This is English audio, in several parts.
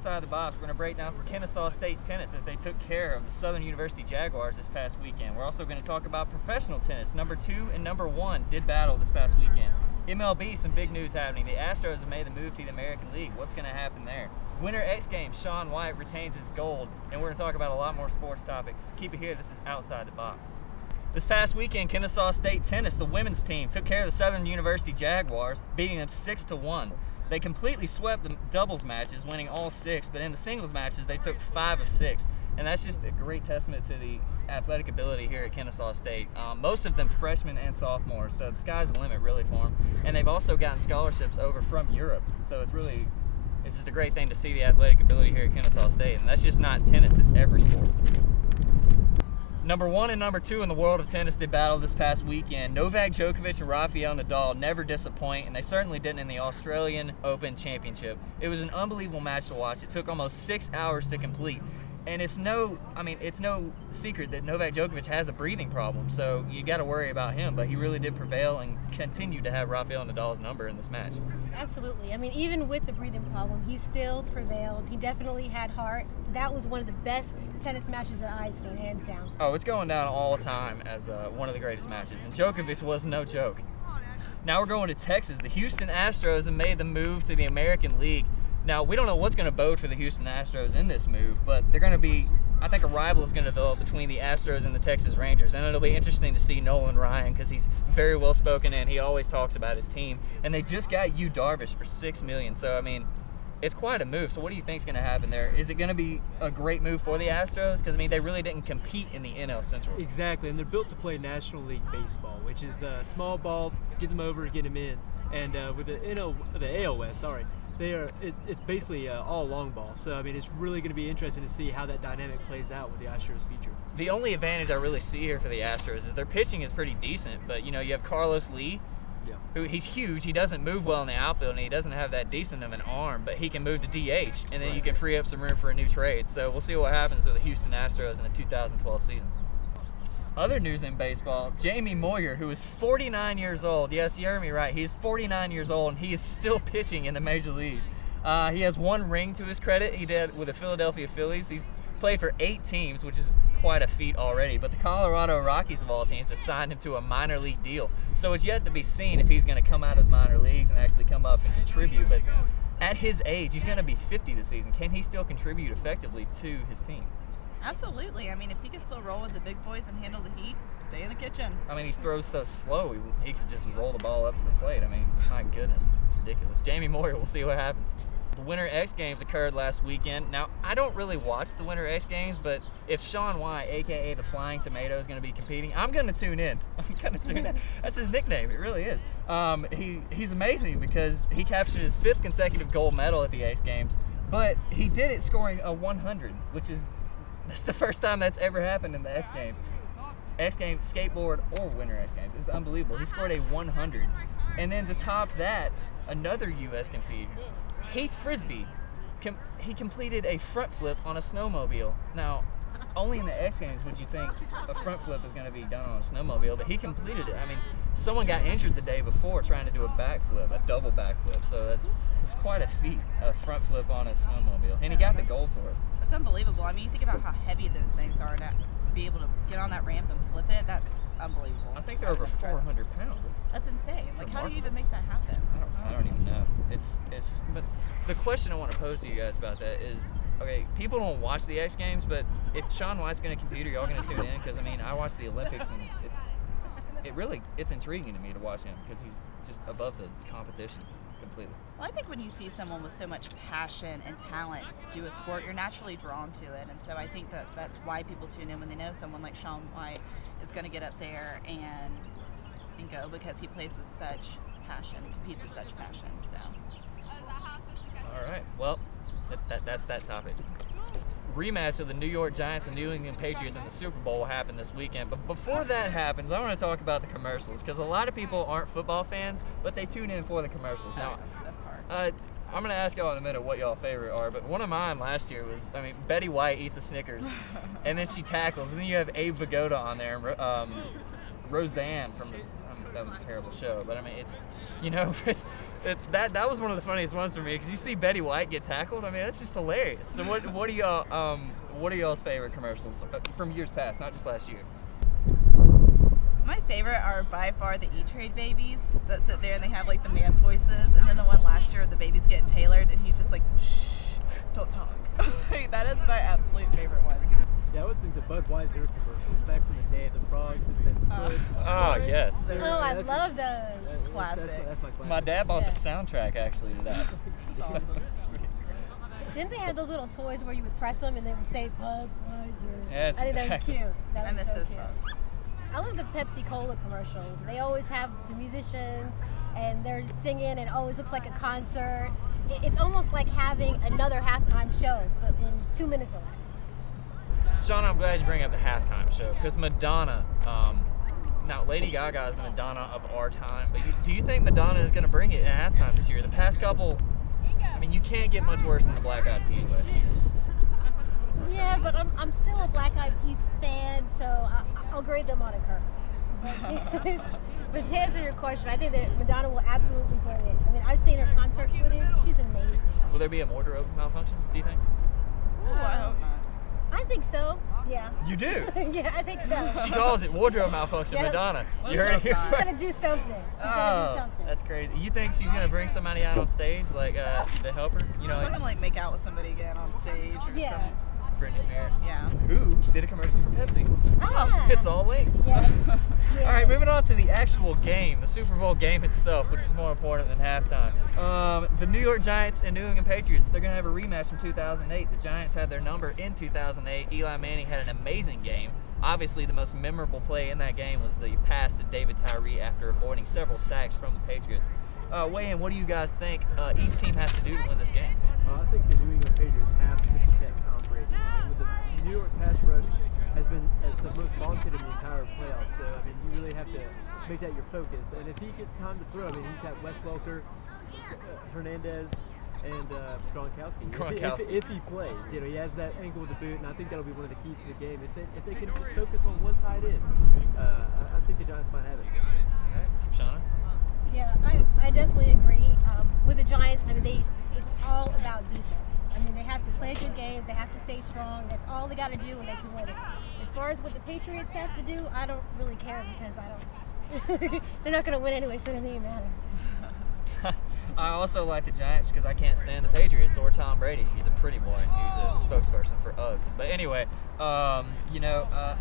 Outside the Box, we're going to break down some Kennesaw State tennis as they took care of the Southern University Jaguars this past weekend. We're also going to talk about professional tennis. Number 2 and number 1 did battle this past weekend. MLB, some big news happening. The Astros have made the move to the American League. What's going to happen there? Winter X Games, Shaun White retains his gold, and we're going to talk about a lot more sports topics. Keep it here. This is Outside the Box. This past weekend, Kennesaw State tennis, the women's team, took care of the Southern University Jaguars, beating them 6-1. They completely swept the doubles matches, winning all 6, but in the singles matches, they took 5 of 6. And that's just a great testament to the athletic ability here at Kennesaw State. Most of them freshmen and sophomores, so the sky's the limit really for them. And they've also gotten scholarships over from Europe, so it's just a great thing to see the athletic ability here at Kennesaw State. And that's just not tennis, it's every sport. Number 1 and number 2 in the world of tennis did battle this past weekend. Novak Djokovic and Rafael Nadal never disappoint, and they certainly didn't in the Australian Open Championship. It was an unbelievable match to watch. It took almost 6 hours to complete. And it's no secret that Novak Djokovic has a breathing problem, so you got to worry about him. But he really did prevail and continued to have Rafael Nadal's number in this match. Absolutely. I mean, even with the breathing problem, he still prevailed. He definitely had heart. That was one of the best tennis matches that I've seen, hands down. Oh, it's going down all time as one of the greatest matches. And Djokovic was no joke. Now we're going to Texas. The Houston Astros have made the move to the American League. Now, we don't know what's going to bode for the Houston Astros in this move, but they're going to be, I think a rival is going to develop between the Astros and the Texas Rangers, and it'll be interesting to see Nolan Ryan because he's very well spoken and he always talks about his team. And they just got Yu Darvish for $6 million, so I mean, it's quite a move. So what do you think is going to happen there? Is it going to be a great move for the Astros? Because I mean, they really didn't compete in the NL Central. Exactly, and they're built to play National League Baseball, which is small ball, get them over, get them in, and with the AL West, sorry. It's basically all long ball. So, I mean, it's really going to be interesting to see how that dynamic plays out with the Astros' future. The only advantage I really see here for the Astros is their pitching is pretty decent. But, you know, you have Carlos Lee, who he's huge. He doesn't move well in the outfield, and he doesn't have that decent of an arm, but he can move to DH, and then you can free up some room for a new trade. So we'll see what happens with the Houston Astros in the 2012 season. Other news in baseball, Jamie Moyer, who is 49 years old. Yes, you heard me right. He's 49 years old, and he is still pitching in the major leagues. He has 1 ring to his credit. He did with the Philadelphia Phillies. He's played for 8 teams, which is quite a feat already. But the Colorado Rockies, of all teams, have signed him to a minor league deal. So it's yet to be seen if he's going to come out of the minor leagues and actually come up and contribute. But at his age, he's going to be 50 this season. Can he still contribute effectively to his team? Absolutely. I mean, if he can still roll with the big boys and handle the heat, stay in the kitchen. I mean, he throws so slow, he could just roll the ball up to the plate. I mean, my goodness, it's ridiculous. Jamie Moyer, we'll see what happens. The Winter X Games occurred last weekend. Now, I don't really watch the Winter X Games, but if Shaun White, a.k.a. the Flying Tomato, is going to be competing, I'm going to tune in. I'm going to tune in. That's his nickname. It really is. He's amazing because he captured his 5th consecutive gold medal at the X Games, but he did it scoring a 100, which is that's the first time that's ever happened in the X Games. X Games, skateboard, or Winter X Games. It's unbelievable. He scored a 100. And then to top that, another U.S. competitor, Heath Frisbee, he completed a front flip on a snowmobile. Now, only in the X Games would you think a front flip is going to be done on a snowmobile, but he completed it. I mean, someone got injured the day before trying to do a backflip, a double backflip. So it's quite a feat, a front flip on a snowmobile. And he got the gold for it. It's unbelievable. I mean, you think about how heavy those things are, and to be able to get on that ramp and flip it, that's unbelievable. I think they're over 400 pounds. That's insane. Like, how do you even make that happen? I don't even know. It's just, but the question I want to pose to you guys about that is, okay, people don't watch the X Games, but if Shaun White's going to compete, are y'all going to tune in? Because, I mean, I watch the Olympics, and it's intriguing to me to watch him because he's just above the competition completely. Well, I think when you see someone with so much passion and talent do a sport, you're naturally drawn to it. And so I think that's why people tune in when they know someone like Shaun White is going to get up there and go, because he plays with such passion, competes with such passion. So. All right. Well, that's that topic. Rematch of the New York Giants and New England Patriots in the Super Bowl will happen this weekend. But before that happens, I want to talk about the commercials, because a lot of people aren't football fans, but they tune in for the commercials. Now, that's part. I'm going to ask y'all in a minute what y'all favorite are, but one of mine last year was, I mean, Betty White eats a Snickers, and then she tackles, and then you have Abe Vigoda on there, and Roseanne from that was a terrible show, but I mean, it's, you know, That was one of the funniest ones for me because you see Betty White get tackled. I mean, that's just hilarious. So what are y'all's favorite commercials from years past, not just last year? My favorite are by far the E-Trade babies that sit there and they have like the man voices, and then the one last year the baby's getting tailored and he's just like, shh, don't talk. That is my absolute favorite one. Yeah, I would think the Budweiser commercials back from the day, the frogs just said, Oh yes. Oh, I love those. Classic. That's my classic. My dad bought the Yeah. soundtrack actually to that. It's awesome. Didn't they have those little toys where you would press them and they would say Budweiser? Yes, I think that was exactly. cute. That I was miss so those cute. bugs. I love the Pepsi Cola commercials. They always have the musicians and they're singing and it always looks like a concert. It's almost like having another halftime show, but in 2 minutes or less. Sean, I'm glad you bring up the halftime show because Madonna. Now, Lady Gaga is the Madonna of our time, but do you think Madonna is going to bring it at halftime this year? The past couple, I mean, you can't get much worse than the Black Eyed Peas last year. Yeah, but I'm still a Black Eyed Peas fan, so I'll grade them on a curve. But to answer your question, I think that Madonna will absolutely bring it. I mean, I've seen her concert footage. She's amazing. Will there be a wardrobe malfunction, do you think? Ooh, I hope not. I think so. Yeah. You do? Yeah, I think so. She calls it wardrobe malfunction, Yeah. Madonna. Let's You heard it hope here not. She's first. gonna do something. She's gonna do something. That's crazy. You think she's gonna bring somebody out on stage, like the helper? You know, I'm like gonna like make out with somebody again on stage or Yeah. something. Britney Spears, Yeah. who did a commercial for Pepsi. Ah. It's all linked. Yes. Yeah. All right, moving on to the actual game, the Super Bowl game itself, which is more important than halftime. The New York Giants and New England Patriots, they're going to have a rematch from 2008. The Giants had their number in 2008. Eli Manning had an amazing game. Obviously, the most memorable play in that game was the pass to David Tyree after avoiding several sacks from the Patriots. Weigh in, what do you guys think each team has to do to win this game? I think the New England Patriots have to protect Tom Brady. I mean, with the New York pass rush has been the most vaunted in the entire playoffs. So I mean, you really have to make that your focus. And if he gets time to throw, I mean, he's had Wes Welker, Hernandez, and Gronkowski. If he plays, you know, he has that ankle with the boot, and I think that'll be one of the keys to the game. If they can just focus on one tight end, I think the Giants might have it. Shauna? Yeah, I definitely agree. With the Giants, I mean, it's all about defense. I mean, they have to play a good game. They have to stay strong. That's all they got to do, and they can win it. As far as what the Patriots have to do, I don't really care because I don't. They're not going to win anyway, so it doesn't even matter. I also like the Giants because I can't stand the Patriots or Tom Brady. He's a pretty boy. He's a spokesperson for Uggs. But anyway, I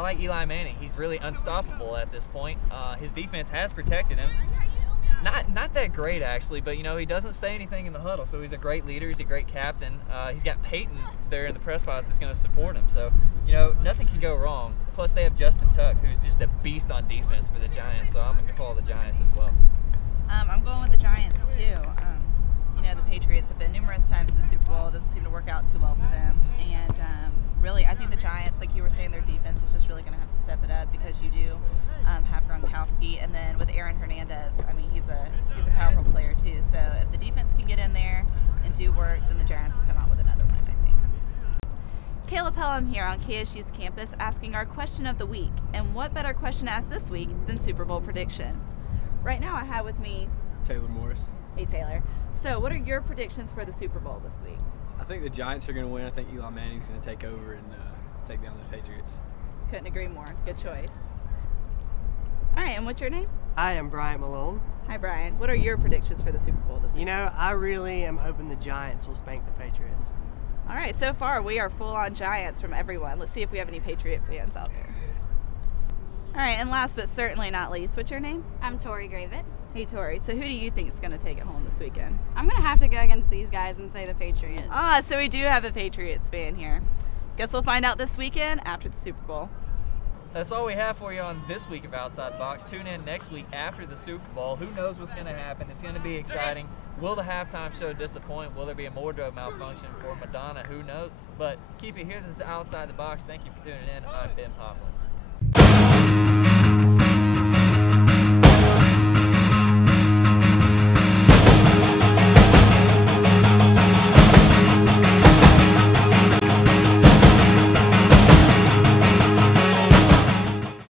like Eli Manning. He's really unstoppable at this point. His defense has protected him. Not that great actually, but he doesn't say anything in the huddle, so he's a great leader. He's a great captain. He's got Peyton there in the press box that's going to support him. So nothing can go wrong. Plus they have Justin Tuck, who's just a beast on defense for the Giants. So I'm going to call the Giants as well. I'm going with the Giants too. The Patriots have been numerous times to the Super Bowl. It doesn't seem to work out too well for them. And really, I think the Giants, like you were saying, their defense is just really going to have to step it up because you do have Gronkowski, and then with Aaron Hernandez, I mean, he's a powerful player too. So if the defense can get in there and do work, then the Giants will come out with another win, I think. Kayla Pelham here on KSU's campus asking our question of the week. And what better question to ask this week than Super Bowl predictions? Right now I have with me Taylor Morris. Hey Taylor. So what are your predictions for the Super Bowl this week? I think the Giants are going to win. I think Eli Manning's going to take over and take down the Patriots. Couldn't agree more. Good choice. All right, and what's your name? I am Brian Malone. Hi Brian. What are your predictions for the Super Bowl this week? I really am hoping the Giants will spank the Patriots. All right, so far we are full on Giants from everyone. Let's see if we have any Patriot fans out there. All right, and last but certainly not least, what's your name? I'm Tori Gravett. Hey Tori, so who do you think is going to take it home this weekend? I'm going to have to go against these guys and say the Patriots. Ah, so we do have a Patriots fan here. Guess we'll find out this weekend after the Super Bowl. That's all we have for you on this week of Outside the Box. Tune in next week after the Super Bowl. Who knows what's going to happen? It's going to be exciting. Will the halftime show disappoint? Will there be a wardrobe malfunction for Madonna? Who knows? But keep it here. This is Outside the Box. Thank you for tuning in. I'm Ben Poplin.